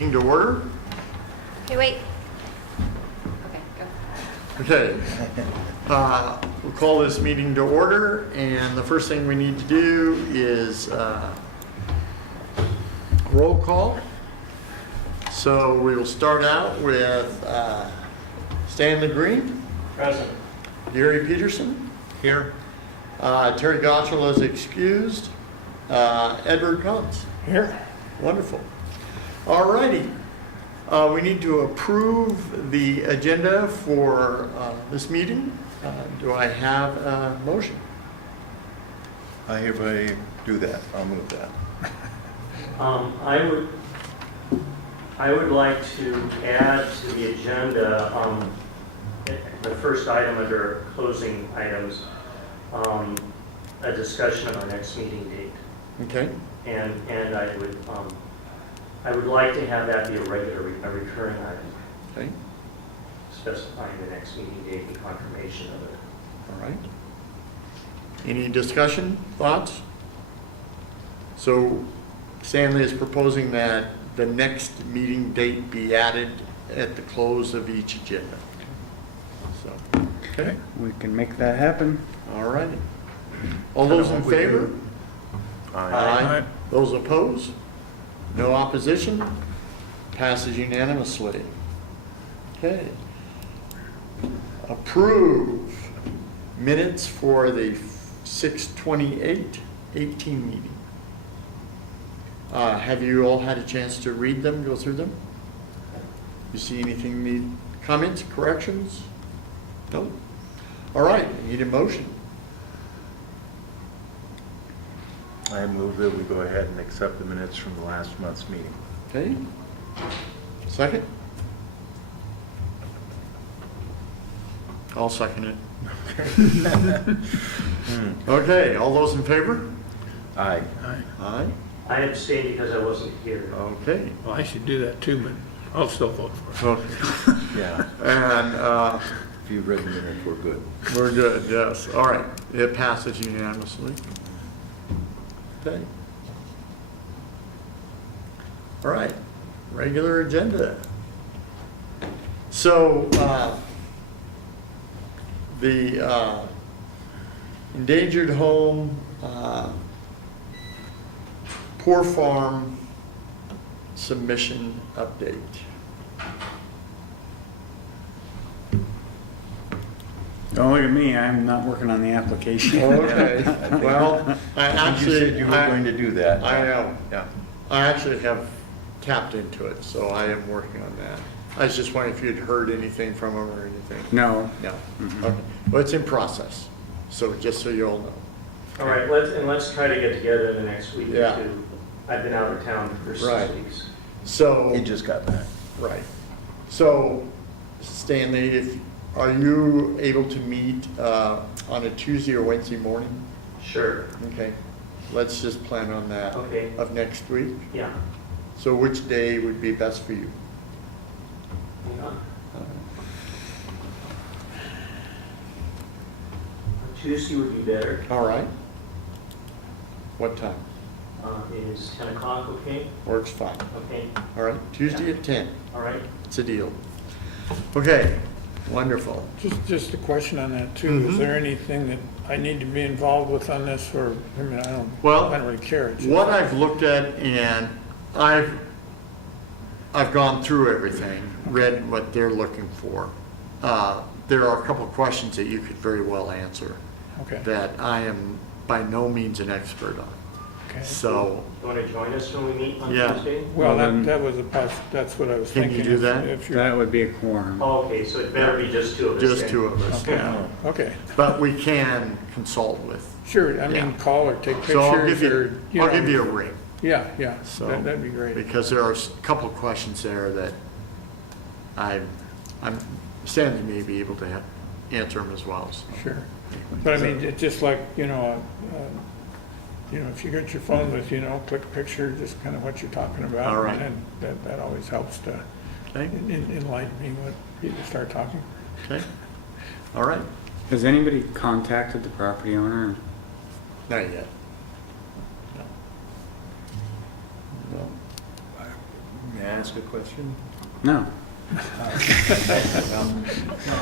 To order. Okay, wait. Okay, go. Okay. We'll call this meeting to order, and the first thing we need to do is roll call. So we will start out with Stanley Green. Present. Gary Peterson. Here. Terry Gottschall is excused. Edward Kuntz. Here. Wonderful. All righty. We need to approve the agenda for this meeting. Do I have a motion? I hereby do that. I'll move that. I would like to add to the agenda, the first item under closing items, a discussion of our next meeting date. Okay. And I would like to have that be a recurring item, Okay. specifying the next meeting date and confirmation of it. All right. Any discussion, thoughts? So Stanley is proposing that the next meeting date be added at the close of each agenda. So, okay. We can make that happen. All righty. All those in favor? Aye. Those opposed? No opposition? Passes unanimously. Okay. Approve minutes for the 6/28/18 meeting. Have you all had a chance to read them, go through them? You see anything need comments, corrections? No? All right, need a motion. I move that we go ahead and accept the minutes from the last month's meeting. Okay. Second? I'll second it. Okay, all those in favor? Aye. Aye. I abstained because I wasn't here. Okay. Well, I should do that too, but I'll still vote for it. Okay. Yeah. And If you've read the minutes, we're good. we're good, yes. All right, it passes unanimously. Okay. All right, regular agenda. So, the endangered home, poor farm submission update. Don't look at me, I'm not working on the application. Okay, well, I You actually. said you were going to do that. I know. Yeah. I actually have tapped into it, so I am working on that. I was just wondering if you'd heard anything from them or anything. No. No. Okay. Well, it's in process, so just so you all know. All right, let's try to get together in the next week or Yeah. two. I've been out of town for Right. 6 weeks. So. He just got back. Right. So, Stanley, are you able to meet on a Tuesday or Wednesday morning? Sure. Okay. Let's just plan on that. Okay. Of next week. Yeah. So which day would be best for you? Hang on. Tuesday would be better. All right. What time? Is 10 o'clock okay? Works fine. Okay, All right, Tuesday at 10. all right. It's a deal. Okay, wonderful. Just a question on that too. Mhm. Is there anything that I need to be involved with on this, or, I mean, I don't really care. It's just- What I've looked at, and I've gone through everything, read what they're looking for. There are a couple of questions that you could very well answer Okay, that I am by no means an expert on. okay. So, You want to join us when we meet on Yeah. Tuesday? Well, Well, then- that was that's what I was Can you thinking. do if- that? If you're, That would be a quorum. Oh, okay, so it better be just two of us just then. two of us, okay, yeah. okay. But we can consult with. Sure, I Yeah. mean, call or take So I'll pictures give or, you, I'll give you a ring. Yeah, yeah, So, that'd be great. Because there are a couple of questions there that I'm Stanley may be able to answer them as well. So. Sure. But I mean, it's just like, if you got your phone with, click a picture, just kind of what you're talking about. All right. And that always helps to Okay, enlighten me when people start talking. okay, all right. Has anybody contacted the property owner? Not yet. No. No. I ask a question? No. No,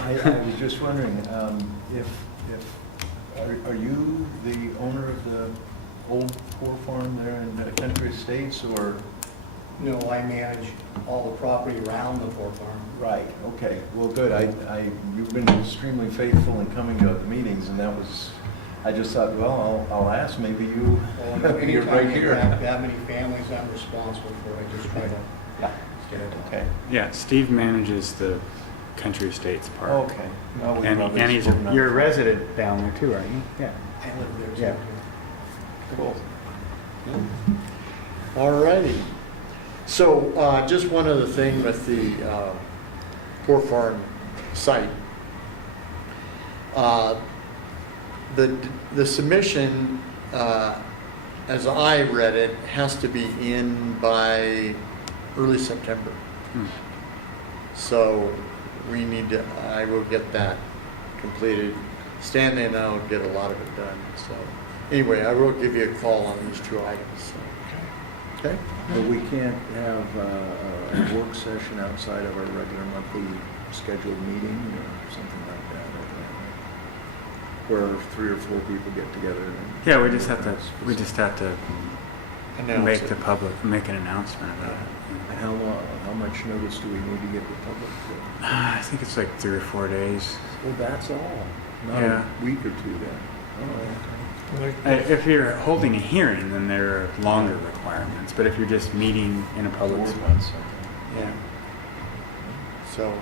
I was just wondering, are you the owner of the old poor farm there in the Country Estates, or? No, I manage all the property around the Ford Farm. Right, okay, well, good, you've been extremely faithful in coming to the meetings, and I just thought, well, I'll ask, maybe you, you're right Anytime you here. have that many families I'm responsible for, I just try to Yeah, get it. okay, Yeah, Steve manages the Country Estates part. okay. Well, we And, probably and he's spoken on you're a it. resident down there too, aren't you? Yeah. I live there, so Yeah. Cool. All righty. So just one other thing with the Poor Farm site. The submission, as I read it, has to be in by early September. Hmm. So we need to, I will get that completed. Stanley and I will get a lot of it done. So anyway, I will give you a call on these two items. So. Okay? But we can't have a work session outside of our regular monthly scheduled meeting or something like that, where 3 or 4 people get together. And Yeah, we just have to Announce make it. the public, make an announcement about it. And how much notice do we need to give the public? I think it's like 3 or 4 days. Well, that's all. Not Yeah. a week or 2 then. Oh, okay. If you're holding a hearing, then there are longer requirements, but if you're just meeting in a public 4 space. months, okay. Yeah. So,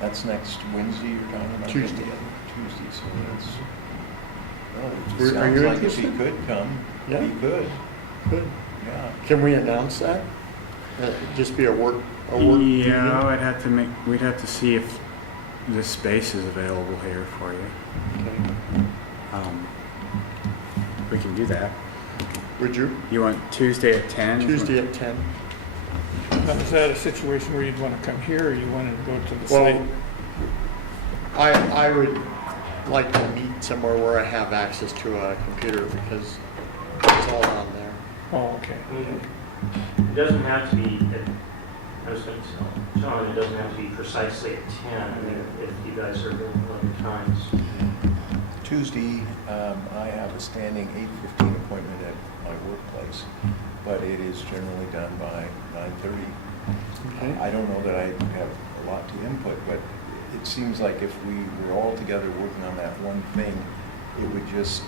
That's next Wednesday you're talking about? Tuesday. Tuesday, so that's, well, Are it sounds you like if he interested? could come, Yeah. he could, good. yeah. Can we announce that? Just be a work meeting? Yeah, we'd have to see if the space is available here for you. Okay. We can do that. Would you? You want Tuesday at 10? Tuesday at 10? Now, is that a situation where you'd want to come here, or you want to go to the Well, site? I would like to meet somewhere where I have access to a computer because it's all on there. Oh, okay. It doesn't have to be, I was going to tell John, it doesn't have to be precisely at 10, I mean, if you guys are available other times. Tuesday, I have a standing 8:15 appointment at my workplace, but it is generally done by 9:30. Okay. I don't know that I have a lot to input, but it seems like if we were all together working on that one thing, it would just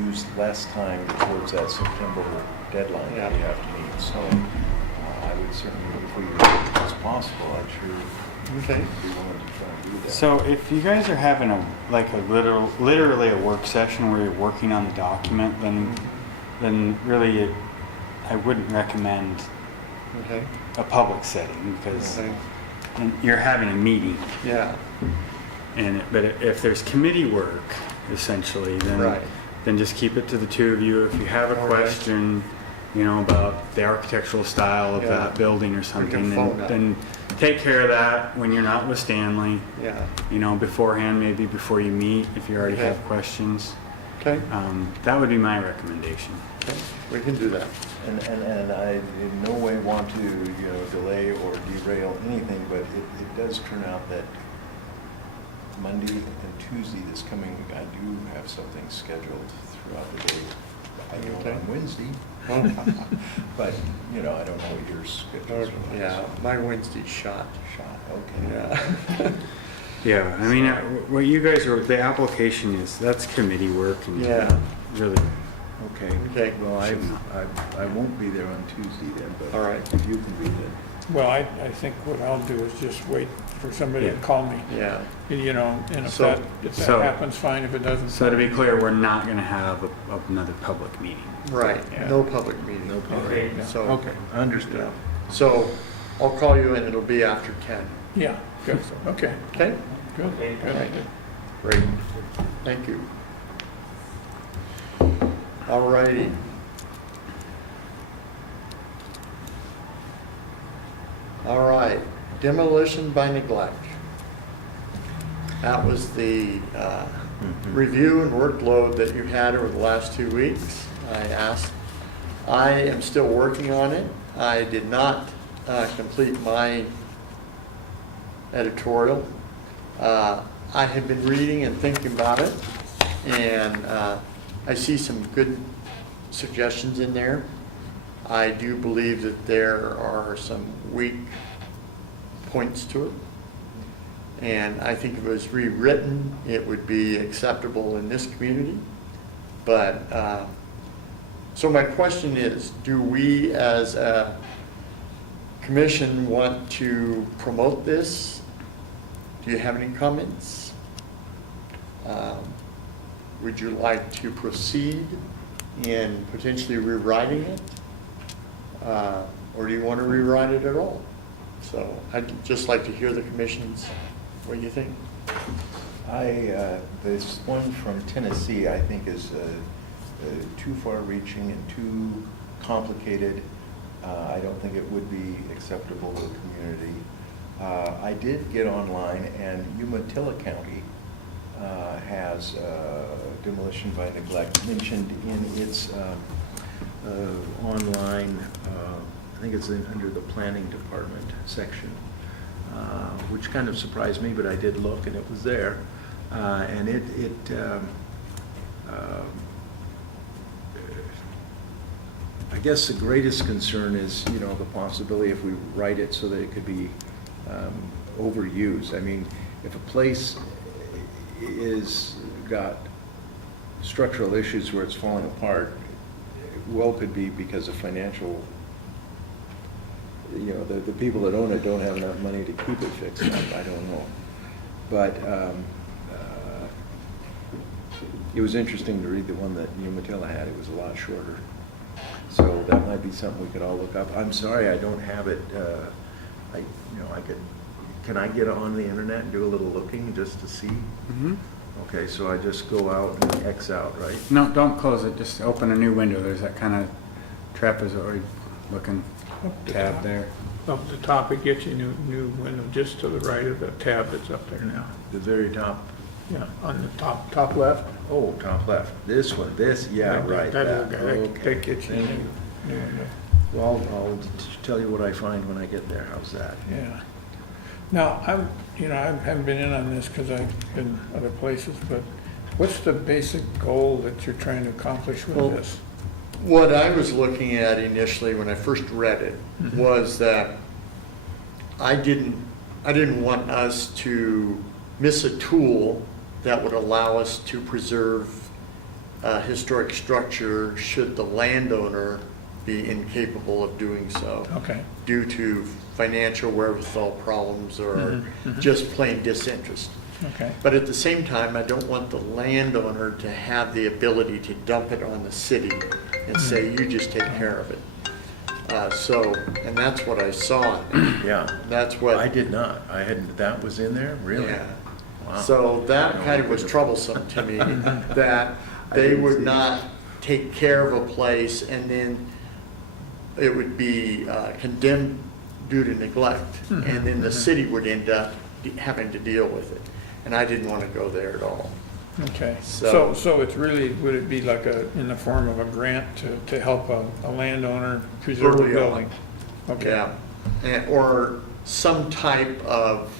use less time towards that September deadline that we have to meet. So I would certainly, if we, as possible, I'd sure Okay. be willing to try and do that. So if you guys are having literally a work session where you're working on the document, then really I wouldn't recommend Okay. a public setting because Okay. you're having a meeting. Yeah. But if there's committee work, essentially, Right. then just keep it to the two of you. If you have a Okay. question, about the architectural style of Yeah. that building or something, phone up. then take care of that when you're not with Stanley. Yeah. Beforehand, maybe before you meet, if you already Okay. have questions. Okay. That would be my recommendation. Okay. We can do that. And I in no way want to, delay or derail anything, but it does turn out that Monday and Tuesday this coming week, I do have something scheduled throughout the day. I know Okay. on Wednesday, Oh. but, I don't know what your schedules are like. Yeah, so- my Wednesday's shot. Shot, okay. Yeah. Yeah, I mean, what you guys are, the application that's committee work and Yeah. really, Okay. Okay. Well, I won't be there on Tuesday then, but. All right. If you can be there. Well, I think what I'll do is just wait for somebody to Yeah. call me. Yeah. And if So- that so- happens, fine. If it doesn't. so to be clear, we're not going to have another public meeting. Right. Yeah. No public meeting. No problem. Okay. So, Okay, understood. yeah. So I'll call you and it'll be after 10. Yeah, good. Okay, Okay? good. Okay. Good. Great. Thank you. All righty. All right, demolition by neglect. That was the review and workload that you had over the last 2 weeks. I am still working on it. I did not complete my editorial. I have been reading and thinking about it, and I see some good suggestions in there. I do believe that there are some weak points to it, and I think if it was rewritten, it would be acceptable in this community. But, so my question is, do we as a commission want to promote this? Do you have any comments? Would you like to proceed in potentially rewriting it? Or do you want to rewrite it at all? So I'd just like to hear the commission's, what do you think? This one from Tennessee, I think, is too far-reaching and too complicated. I don't think it would be acceptable to the community. I did get online, and Umatilla County has demolition by neglect mentioned in its online, I think it's under the planning department section, which kind of surprised me, but I did look and it was there. And I guess the greatest concern is, you know, the possibility if we write it so that it could be overused. I mean, if a place is got structural issues where it's falling apart, well, could be because of financial, you know, the people that own it don't have enough money to keep it fixed up. I don't know. But it was interesting to read the one that Umatilla had. It was a lot shorter. So that might be something we could all look up. I'm sorry I don't have it. Can I get on the internet and do a little looking just to see? Mm-hmm. Okay, so I just go out and X out, right? No, don't close it. Just open a new window. There's that kind of trapezoid looking tab there. Up the top, it gets you a new window just to the right of the tab that's up there now. The very top. Yeah, on the top left. Oh, top left. This one. This. Yeah, right. That Okay. gets you a new window. Well, I'll tell you what I find when I get there. How's that? Yeah. Now, I haven't been in on this because I've been other places, but what's the basic goal that you're trying to accomplish with Well, this? What I was looking at initially when I first read it was that I didn't want us to miss a tool that would allow us to preserve a historic structure should the landowner be incapable of doing so. Okay. Due to financial wherewithal problems or just plain disinterest. Okay. But at the same time, I don't want the landowner to have the ability to dump it on the city and say, you just take care of it. And that's what I saw. Yeah. That's what. I did not. I hadn't. That was in there? Really? Yeah. Wow. So that kind of was troublesome to me, that they would not take care of a place and then it would be condemned due to neglect. And then the city would end up having to deal with it. And I didn't want to go there at all. Okay. So- So it's really, would it be like in the form of a grant to help a landowner preserve a Early on. building? Okay. Yeah, or some type of,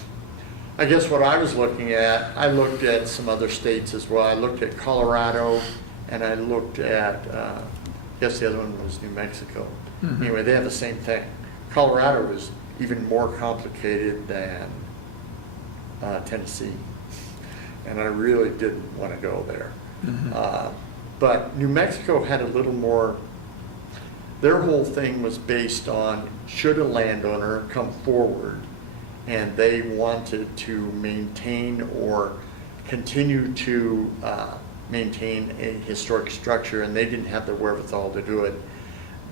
I guess what I was looking at, I looked at some other states as well. I looked at Colorado, and I looked at, I guess the other one was New Mexico. Anyway, they have the same thing. Colorado is even more complicated than Tennessee, and I really didn't want to go there. But New Mexico had a little more, their whole thing was based on, should a landowner come forward and they wanted to maintain or continue to maintain a historic structure and they didn't have the wherewithal to do it,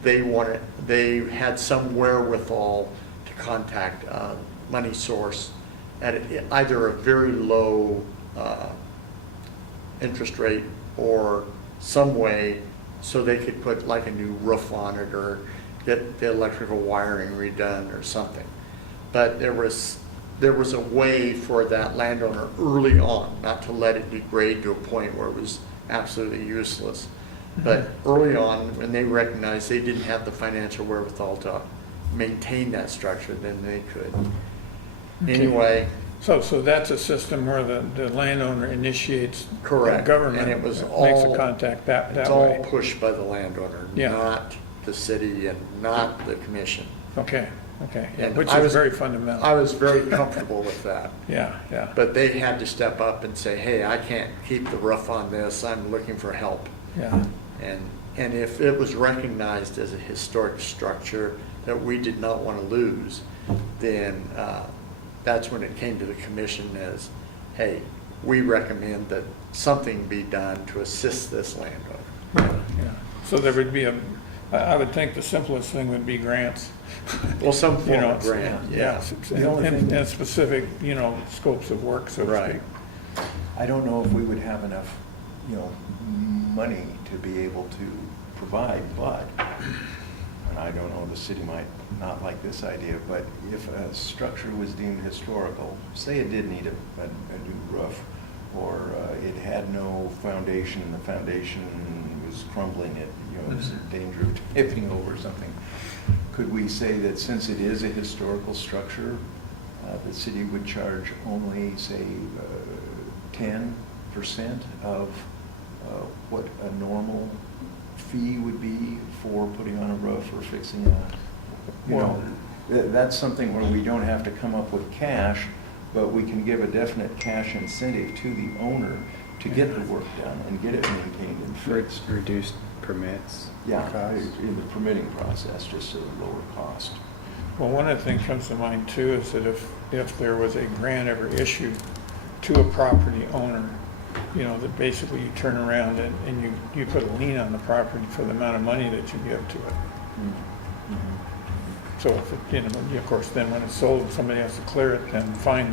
they had some wherewithal to contact a money source at either a very low interest rate or some way so they could put like a new roof on it or get the electrical wiring redone or something. But there was a way for that landowner early on, not to let it degrade to a point where it was absolutely useless. But early on, when they recognized they didn't have the financial wherewithal to maintain that structure than they could. Okay. Anyway, So that's a system where the landowner initiates. Correct. Government And it was makes a all- contact that it's way. all pushed by the landowner, Yeah. not the city and not the commission. Okay, yeah, And which I is was- very fundamental. I was very comfortable with that. Yeah. But they had to step up and say, hey, I can't keep the roof on this, I'm looking for help. Yeah, And if it was recognized as a historic structure that we did not want to lose, then that's when it came to the commission as, hey, we recommend that something be done to assist this landowner. yeah. So there would be I would think the simplest thing would be grants. Well, some You form know, of grant, yeah. The only And thing- specific, scopes of work, so to Right. speak. I don't know if we would have enough, money to be able to provide, but, and I don't know, the city might not like this idea, but if a structure was deemed historical, say it did need a new roof, or it had no foundation, the foundation was crumbling, it was in danger of tipping over or something, could we say that since it is a historical structure, the city would charge only, say, 10% of what a normal fee would be for putting on a roof or fixing that's something where we don't have to come up with cash, but we can give a definite cash incentive to the owner to get the work done and get it maintained and For fixed. reduced permits. Yeah, costs. in the permitting process, just at a lower cost. Well, one of the things comes to mind too is that if there was a grant ever issued to a property owner, that basically you turn around and you put a lien on the property for the amount of money that you give to it. So if it, of course, then when it's sold, somebody has to clear it, then fine,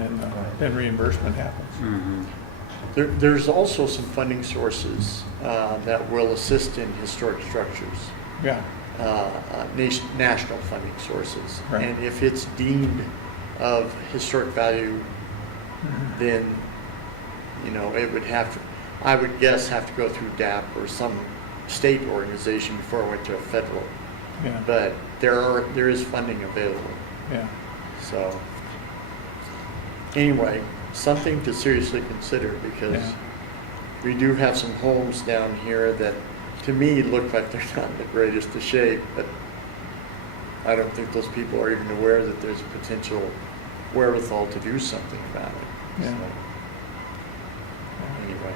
then reimbursement happens. Mhm. There's also some funding sources that will assist in historic structures. Yeah, National funding sources. Right. And if it's deemed of historic value, then, it would I would guess, have to go through DAP or some state organization before it went to a federal. yeah, But there is funding available. yeah. So, anyway, something to seriously consider because Yeah. we do have some homes down here that, to me, look like they're not in the greatest of shape, but I don't think those people are even aware that there's a potential wherewithal to do something about it. Yeah. So, anyway.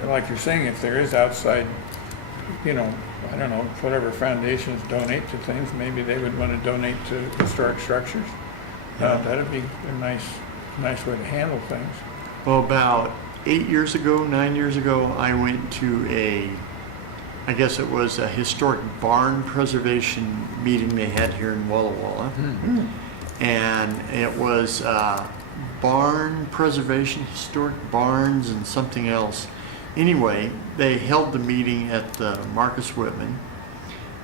But like you're saying, if there is outside, I don't know, whatever foundations donate to things, maybe they would want to donate to historic structures. That'd be a nice way to handle things. Well, about 9 years ago, I went to I guess it was a historic barn preservation meeting they had here in Walla Walla. And it was barn preservation, historic barns and something else. Anyway, they held the meeting at the Marcus Whitman,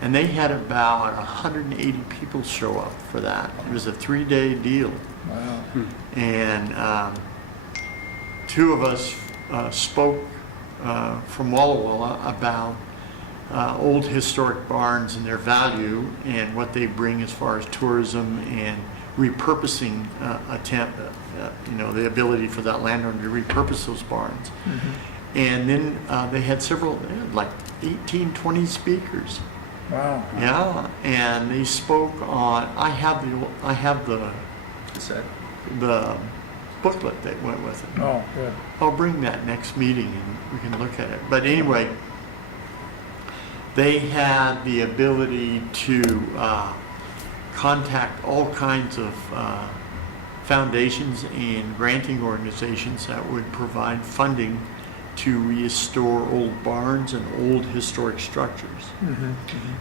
and they had about 180 people show up for that. It was a 3-day deal. Wow. And two of us spoke from Walla Walla about old historic barns and their value and what they bring as far as tourism and repurposing the ability for that landowner to repurpose those barns. And then they had like 18, 20 speakers. Wow. Yeah, and they spoke on. I have the booklet that went with it. Oh, good. I'll bring that next meeting and we can look at it. But anyway, they had the ability to contact all kinds of foundations and granting organizations that would provide funding to restore old barns and old historic structures.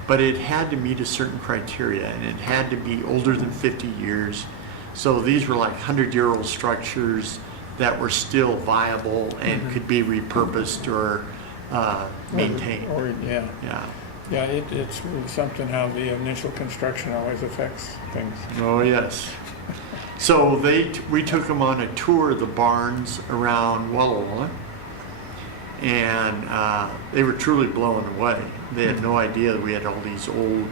But it had to meet a certain criteria, and it had to be older than 50 years. So these were like 100-year-old structures that were still viable and could be repurposed or maintained. Yeah, it's something how the initial construction always affects things. Oh, yes. So we took them on a tour of the barns around Walla Walla, and they were truly blown away. They had no idea that we had all these old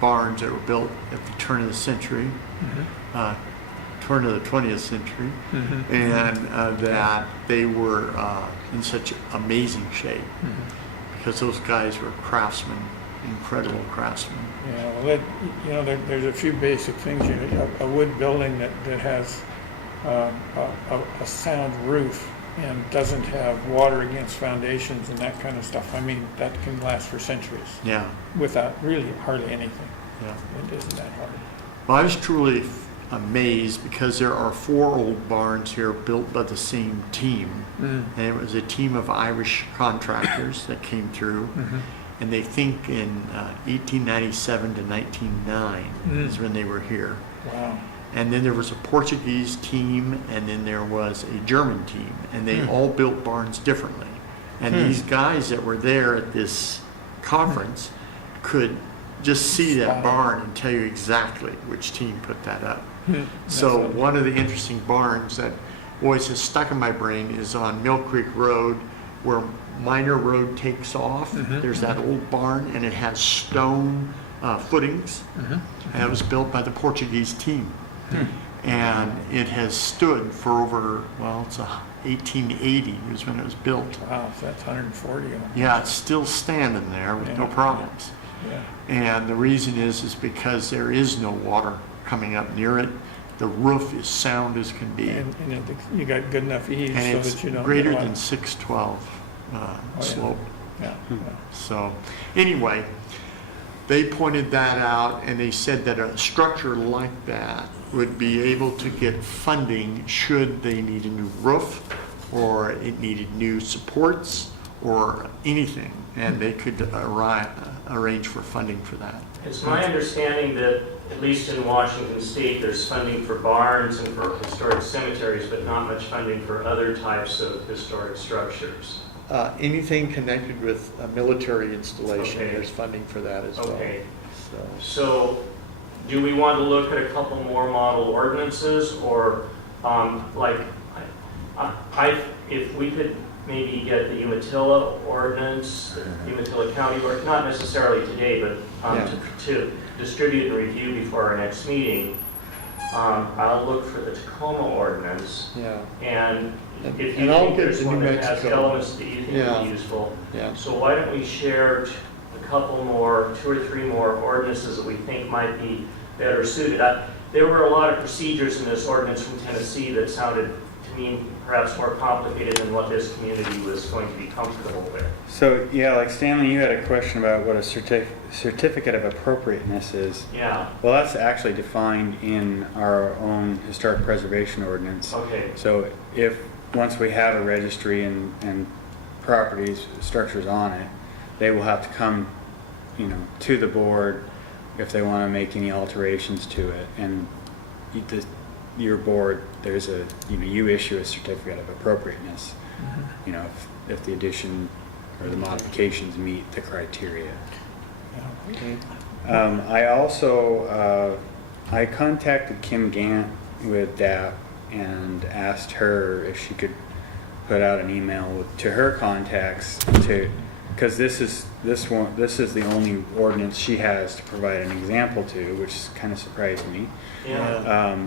barns that were built at the turn of the century, turn of the 20th century, and that they were in such amazing shape because those guys were craftsmen, incredible craftsmen. Yeah, well, there's a few basic things. A wood building that has a sound roof and doesn't have water against foundations and that kind of stuff. I mean, that can last for centuries Yeah, without really hardly anything. yeah. It isn't that hard. Well, I was truly amazed because there are 4 old barns here built by the same team. And it was a team of Irish contractors that came through. And they think in 1897 to 1909 is when they were here. Wow. And then there was a Portuguese team, and then there was a German team, and they all built barns differently. And these guys that were there at this conference could just see that barn and tell you exactly which team put that up. So one of the interesting barns that always has stuck in my brain is on Mill Creek Road, where Minor Road takes off. There's that old barn, and it has stone footings, and it was built by the Portuguese team. And it has stood for over, well, it's 1880 was when it was built. Wow, so that's 140 of them. Yeah, it's still standing there with no problems. Yeah. And the reason is because there is no water coming up near it. The roof is sound as can be. And you got good enough eaves so And it's that you don't greater get than 612 slope. Yeah. So anyway, they pointed that out, and they said that a structure like that would be able to get funding should they need a new roof or it needed new supports or anything, and they could arrange for funding for that. It's my understanding that, at least in Washington State, there's funding for barns and for historic cemeteries, but not much funding for other types of historic structures. Anything connected with a military installation, Okay. there's funding for that as well. Okay. So, So, do we want to look at a couple more model ordinances, or if we could maybe get the Umatilla ordinance, the Umatilla County, or not necessarily today, but to distribute and review before our next meeting. I'll look for the Tacoma ordinance, yeah, and if you and I'll think get there's the New one that has Mexico. elements that you think Yeah. would be useful, yeah. so why don't we share a couple more, 2 or 3 more ordinances that we think might be better suited. There were a lot of procedures in this ordinance from Tennessee that sounded to me perhaps more complicated than what this community was going to be comfortable with. So, yeah, like Stanley, you had a question about what a certificate of appropriateness is. Yeah, Well, that's actually defined in our own historic preservation ordinance. okay, So once we have a registry and properties, structures on it, they will have to come, to the board if they want to make any alterations to it. And your board, you issue a certificate of appropriateness, if the addition or the modifications meet the criteria. I also, I contacted Kim Gant with DAP and asked her if she could put out an email to her contacts because this is the only ordinance she has to provide an example to, which kind of surprised me. yeah.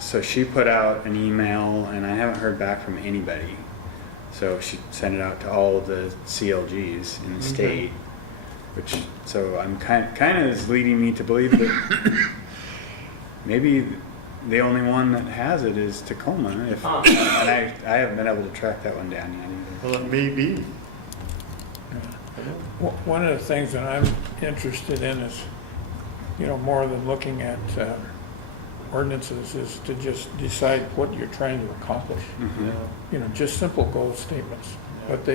So she put out an email, and I haven't heard back from anybody. So she sent it out to all of the CLGs in the state, so I'm kind of is leading me to believe that maybe the only one that has it is Tacoma. And I haven't been able to track that one down yet either. Well, it may be. One of the things that I'm interested in is, more than looking at ordinances, is to just decide what you're trying to accomplish. Just simple goal statements. But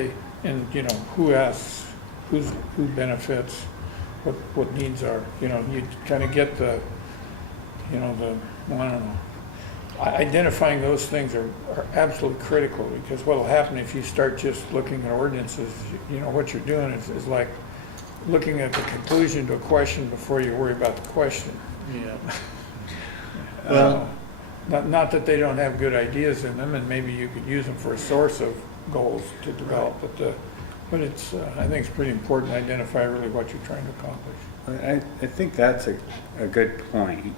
who asks, who benefits, what needs are. You kind of get the, I don't know. Identifying those things are absolutely critical, because what will happen if you start just looking at ordinances, what you're doing is like looking at the conclusion to a question before you worry about the question. Yeah. Well, not that they don't have good ideas in them, and maybe you could use them for a source of goals to develop, but But it's, I think it's pretty important to identify really what you're trying to accomplish. I think that's a good point.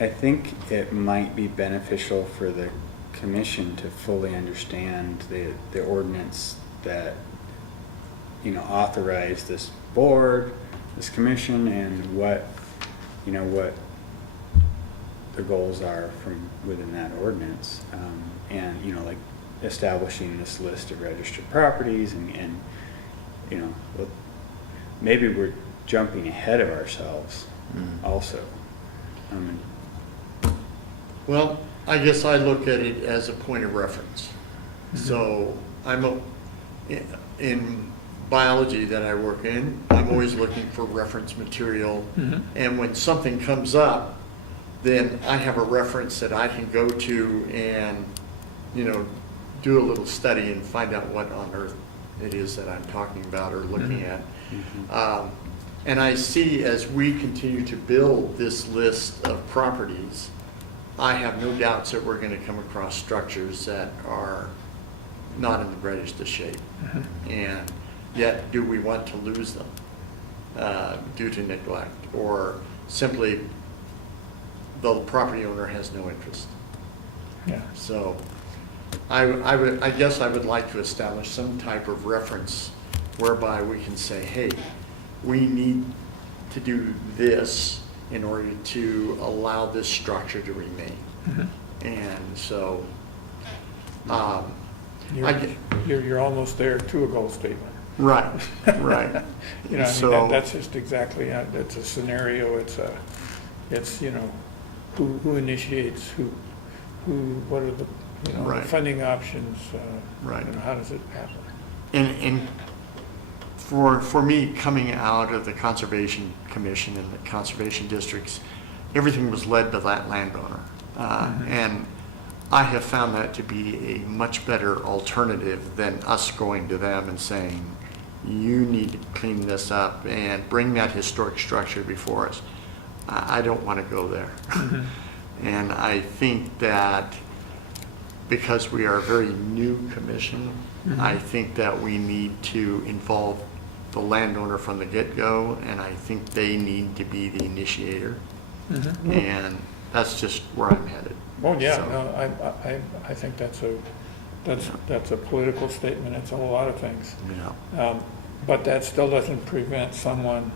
I think it might be beneficial for the commission to fully understand the ordinance that, you know, authorize this board, this commission, and what the goals are from within that ordinance. And, you know, like establishing this list of registered properties and you know, maybe we're jumping ahead of ourselves also. Well, I guess I look at it as a point of reference. So in biology that I work in, I'm always looking for reference material. And when something comes up, then I have a reference that I can go to and, you know, do a little study and find out what on earth it is that I'm talking about or looking at. And I see as we continue to build this list of properties, I have no doubts that we're going to come across structures that are not in the greatest of shape. And yet, do we want to lose them due to neglect, or simply the property owner has no interest? Yeah. So I guess I would like to establish some type of reference whereby we can say, hey, we need to do this in order to allow this structure to remain. And so, You're almost there to a goal statement. right, right. You know, I So- mean, that's just exactly, that's a scenario, it's, you know, who initiates, what are the, you know, the Right. funding options, Right. you know, how does it happen? And for me, coming out of the Conservation Commission and the conservation districts, everything was led by that landowner. And I have found that to be a much better alternative than us going to them and saying, you need to clean this up and bring that historic structure before us. I don't want to go there. And I think that because we are a very new commission, I think that we need to involve the landowner from the get-go, and I think they need to be the initiator. And that's just where I'm headed. Oh, yeah, So- no, I think that's a political statement, it's a whole lot of things. Yeah. But that still doesn't prevent someone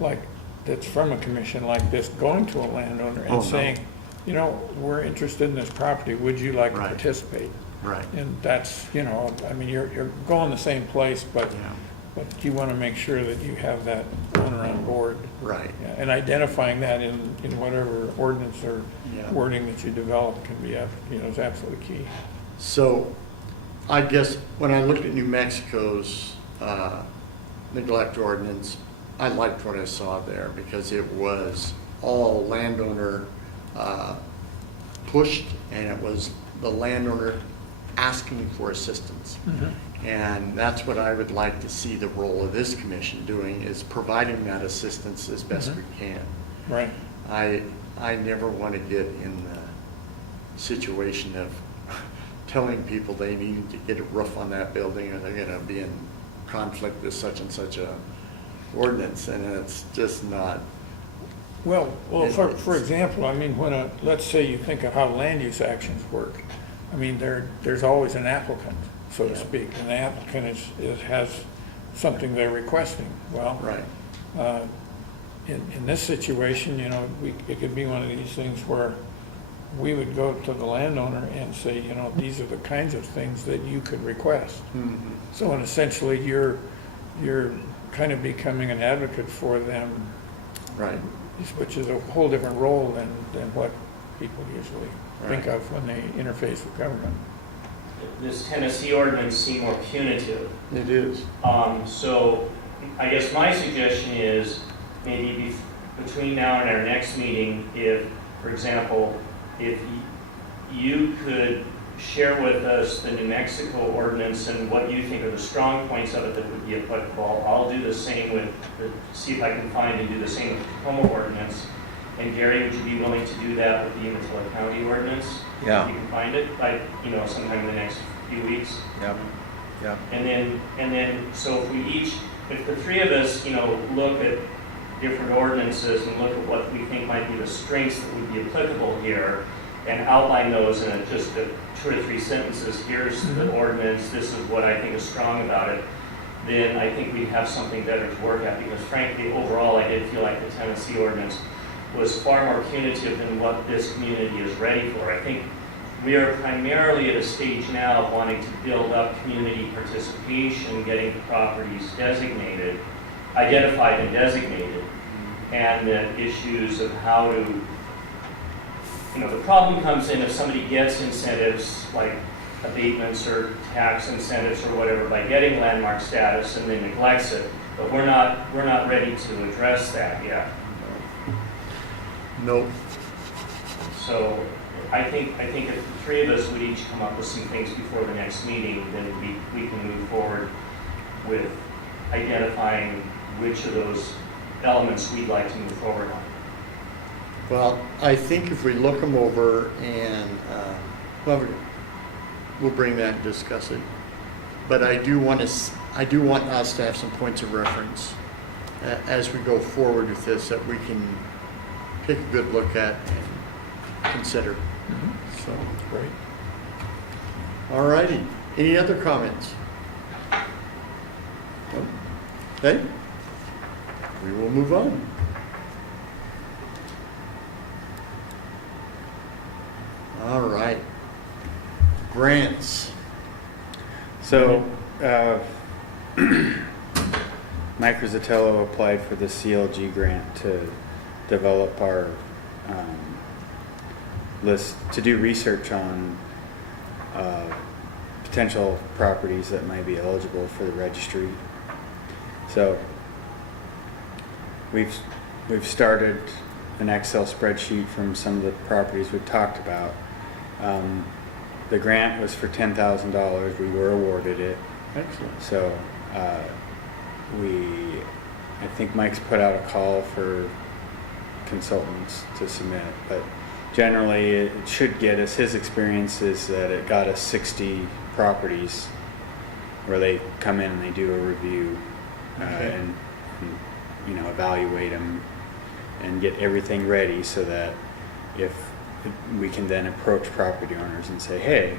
like, that's from a commission like this, going to a landowner Oh, no. and saying, you know, we're interested in this property, would you like to Right. participate? Right. And that's, you know, I mean, you're going the same place, but Yeah. you want to make sure that you have that owner on board. Right. Yeah, and identifying that in whatever ordinance or Yeah. wording that you develop can be, you know, is absolutely key. So I guess when I looked at New Mexico's neglect ordinance, I liked what I saw there because it was all landowner pushed, and it was the landowner asking for assistance. And that's what I would like to see the role of this commission doing, is providing that assistance as best we can. Right. I never want to get in the situation of telling people they need to get a roof on that building or they're going to be in conflict with such and such a ordinance, and it's just not. Well, for example, I mean, let's say you think of how land use actions work. I mean, there's always an applicant, so to speak, and the applicant has something they're requesting. Well, Right. In this situation, you know, it could be one of these things where we would go to the landowner and say, you know, these are the kinds of things that you could request. So, and essentially, you're kind of becoming an advocate for them, Right. which is a whole different role than what people usually think Right. of when they interface with government. This Tennessee ordinance seems more punitive. It is. So I guess my suggestion is maybe between now and our next meeting, if, for example, if you could share with us the New Mexico ordinance and what you think are the strong points of it that would be applicable. I'll do the same see if I can find and do the same with the Tacoma ordinance. And Gary, would you be willing to do that with the Umatilla County ordinance? Yeah. If you can find it, sometime in the next few weeks? Yeah. Yeah. And then, so if the three of us, look at different ordinances and look at what we think might be the strengths that would be applicable here, and outline those in just 2 or 3 sentences, here's the ordinance, this is what I think is strong about it, then I think we have something better to work at, because frankly, overall, I did feel like the Tennessee ordinance was far more punitive than what this community is ready for. I think we are primarily at a stage now of wanting to build up community participation, getting properties designated, identified and designated, and the issues of how to, the problem comes in if somebody gets incentives like abatements or tax incentives or whatever by getting landmark status and then neglects it, but we're not ready to address that yet. Nope. So I think if the three of us would each come up with some things before the next meeting, then we can move forward with identifying which of those elements we'd like to move forward on. Well, I think if we look them over and, we'll bring that and discuss it. But I do want us to have some points of reference as we go forward with this that we can take a good look at and consider. So, Great. all righty. Any other comments? No? Okay. We will move on. All right. Grants. So, Mike Rizzatello applied for the CLG grant to develop our list, to do research on potential properties that might be eligible for the registry. So, we've started an Excel spreadsheet from some of the properties we've talked about. The grant was for $10,000. We were awarded it. Excellent. So I think Mike's put out a call for consultants to submit, but generally it should get us, his experience is that it got us 60 properties where they come in and they do a review Okay. and evaluate them and get everything ready so that if we can then approach property owners and say, hey,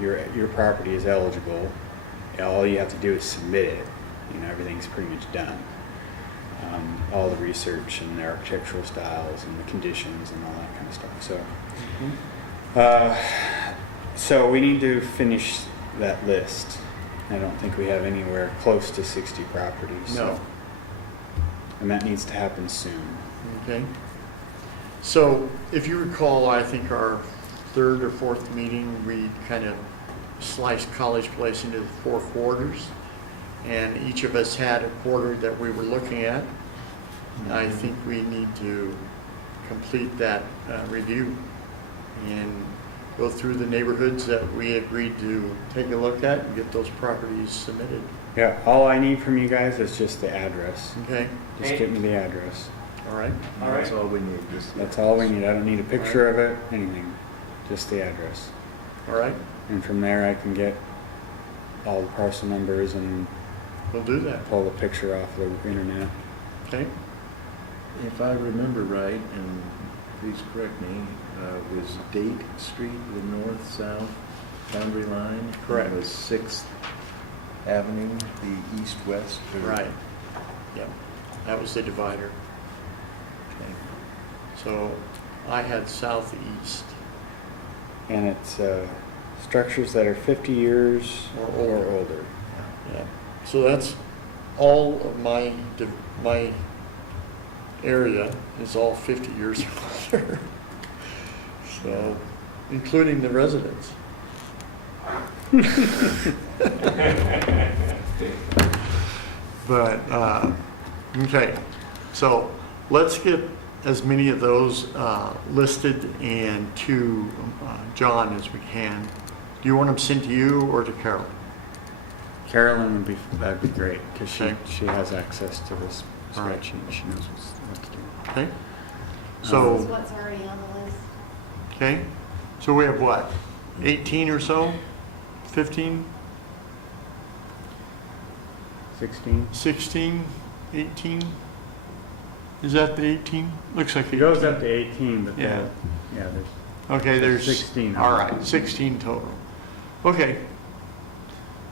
your property is eligible. All you have to do is submit it. Everything's pretty much done. All the research and the architectural styles and the conditions and all that kind of stuff. So, so we need to finish that list. I don't think we have anywhere close to 60 properties. No. And that needs to happen soon. Okay. So if you recall, I think our 3rd or 4th meeting, we kind of sliced College Place into 4 quarters. And each of us had a quarter that we were looking at. I think we need to complete that review and go through the neighborhoods that we agreed to take a look at and get those properties submitted. Yeah, all I need from you guys is just the address. Okay? Just get me the address. All right? All right. That's all we need. That's all we need. I don't need a picture of it, anything. Just the address. All right? And from there I can get all the parcel numbers and We'll do that. pull the picture off the internet. Okay? If I remember right, and please correct me, was Date Street the north-south boundary line? Correct. And was 6th Avenue the east-west? Right. Yep. That was the divider. Okay. So I had southeast. And it's structures that are 50 years Or or older. older. Yeah. So that's all of my area is all 50 years or older. So, including the residents. But, okay, so let's get as many of those listed and to John as we can. Do you want them sent to you or to Carol? Carolyn that'd be great because Okay. she has access to this All right. spreadsheet. She knows what to do. Okay? This is So, what's already on the list. okay, so we have what, 18 or so? 15? 16? 16, 18? Is that the 18? Looks like It 18. goes up to 18, but Yeah. yeah, there's, Okay, there's. 16. All right, 16 total. Okay.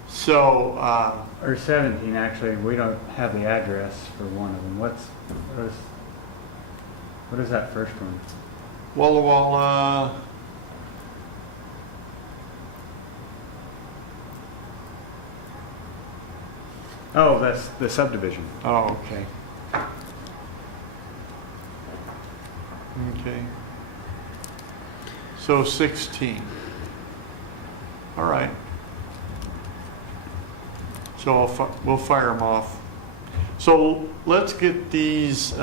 So, or 17, actually, we don't have the address for one of them. What is that first one? Walla Walla. Oh, that's the subdivision. Oh, okay. Okay. So 16. All right. So we'll fire them off. So let's get these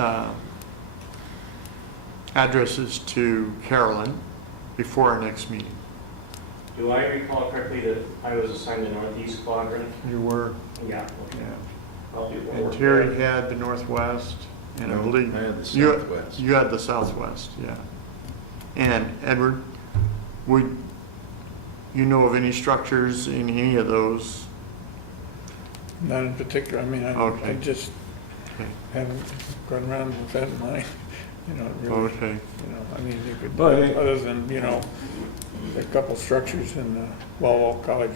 addresses to Carolyn before our next meeting. Do I recall correctly that I was assigned the northeast quadrant? You were. Yeah, okay. Yeah. I'll do more And work Terry there. had the northwest, and I No, believe I had the you- southwest. You had the southwest, yeah. And Edward, would you know of any structures in any of those? Not in particular, I mean, I Okay. just Okay. haven't gone around with that in mind, really. Okay. I mean, you could, But- other than, a couple structures in the Walla College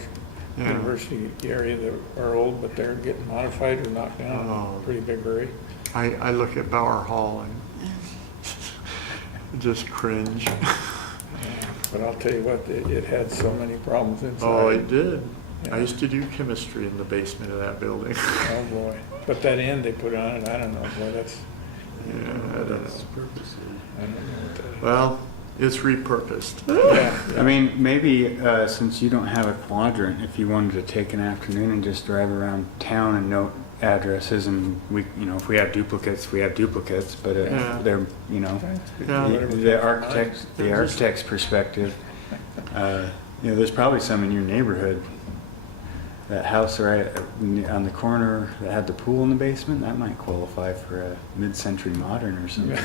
Yeah. University area that are old, but they're getting modified or knocked down in Oh. a pretty big hurry. I look at Bower Hall and just cringe. But I'll tell you what, it had so many problems inside. Oh, it did. I Yeah. used to do chemistry in the basement of that building. Oh, boy. But that end they put on it, I don't know, boy, that's, Yeah, I don't know. I don't know what that is. Well, it's repurposed. Yeah, I mean, maybe since you don't have a quadrant, if you wanted to take an afternoon and just drive around town and note addresses, and if we have duplicates, we have duplicates, but Yeah. they're, Yeah. the architect's perspective, there's probably some in your neighborhood. That house right on the corner that had the pool in the basement, that might qualify for a mid-century modern or something.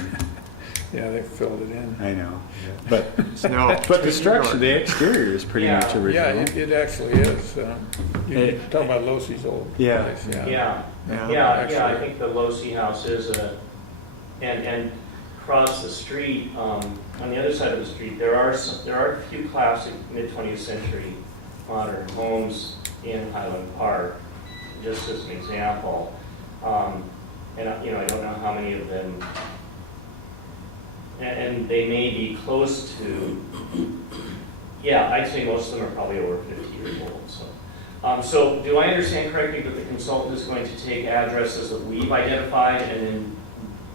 Yeah, they filled it in. I know, but No, but the structure, the exterior is pretty Yeah. much original. Yeah, it actually is. You It- talk about Losey's old Yeah. place, Yeah, Yeah. yeah, I Actually. think the Losi House is and across the street, on the other side of the street, there are a few classic mid-20th century modern homes in Highland Park, just as an example. And, I don't know how many of them, and they may be close to, yeah, I'd say most of them are probably over 50 years old, so. So do I understand correctly that the consultant is going to take addresses that we've identified and then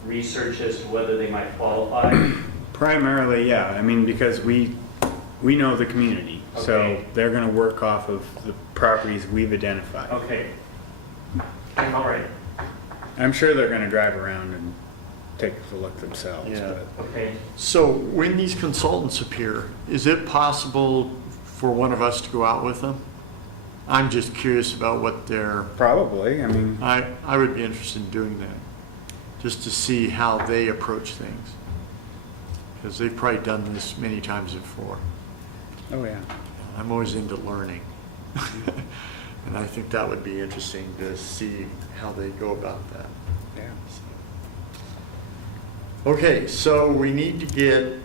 research as to whether they might qualify? Primarily, yeah. I mean, because we know the community, so Okay. they're going to work off of the properties we've identified. Okay. All right. I'm sure they're going to drive around and take a look themselves. Yeah. But Okay. So when these consultants appear, is it possible for one of us to go out with them? I'm just curious about what their, probably. I mean, I would be interested in doing that, just to see how they approach things. Because they've probably done this many times before. oh yeah. I'm always into learning. And I think that would be interesting to see how they go about that. Yeah. Okay, so we need to get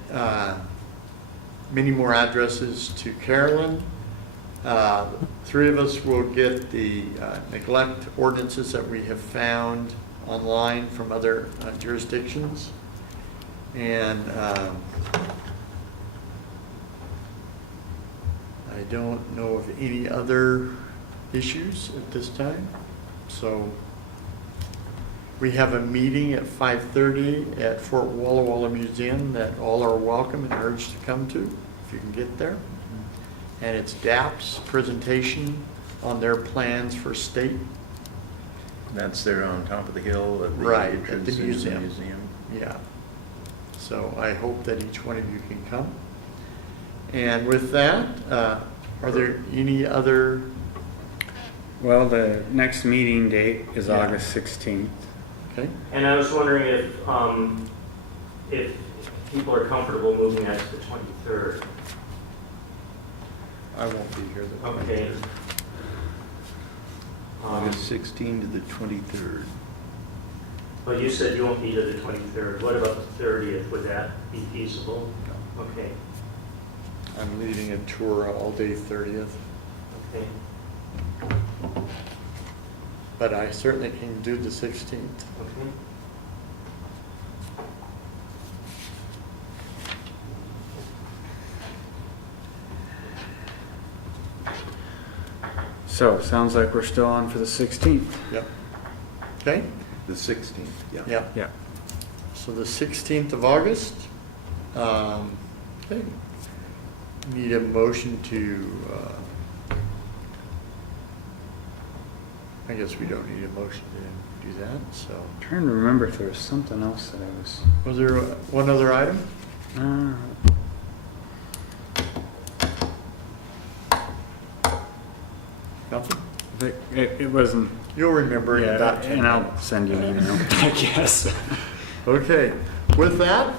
many more addresses to Carolyn. Three of us will get the neglect ordinances that we have found online from other jurisdictions. And I don't know of any other issues at this time. So we have a meeting at 5:30 at Fort Walla Walla Museum that all are welcome and urged to come to, if you can get there. And it's DAP's presentation on their plans for state. That's there on top of the hill at the Right, at entrance the into museum. museum. Yeah. So I hope that each one of you can come. And with that, are there any other, Well, the next meeting date is Yeah. August 16th. okay? And I was wondering if people are comfortable moving that to the 23rd. I won't be here. Okay. August 16 to the 23rd. Well, you said you won't be to the 23rd. What about the 30th? Would that be feasible? Okay, I'm leading a tour all day 30th, okay. but I certainly can do the 16th. Okay. So, sounds like we're still on for the 16th. Yep. Okay? The 16th, yeah. Yep. Yeah. So the 16th of August. Okay. Need a motion to, I guess we don't need a motion to do that, so. Trying to remember if there was something else that I was. Was there one other item? Uh, Nothing? it wasn't. You'll remember in Yeah, about 10 and I'll minutes. send you an email. I guess. Okay, with that,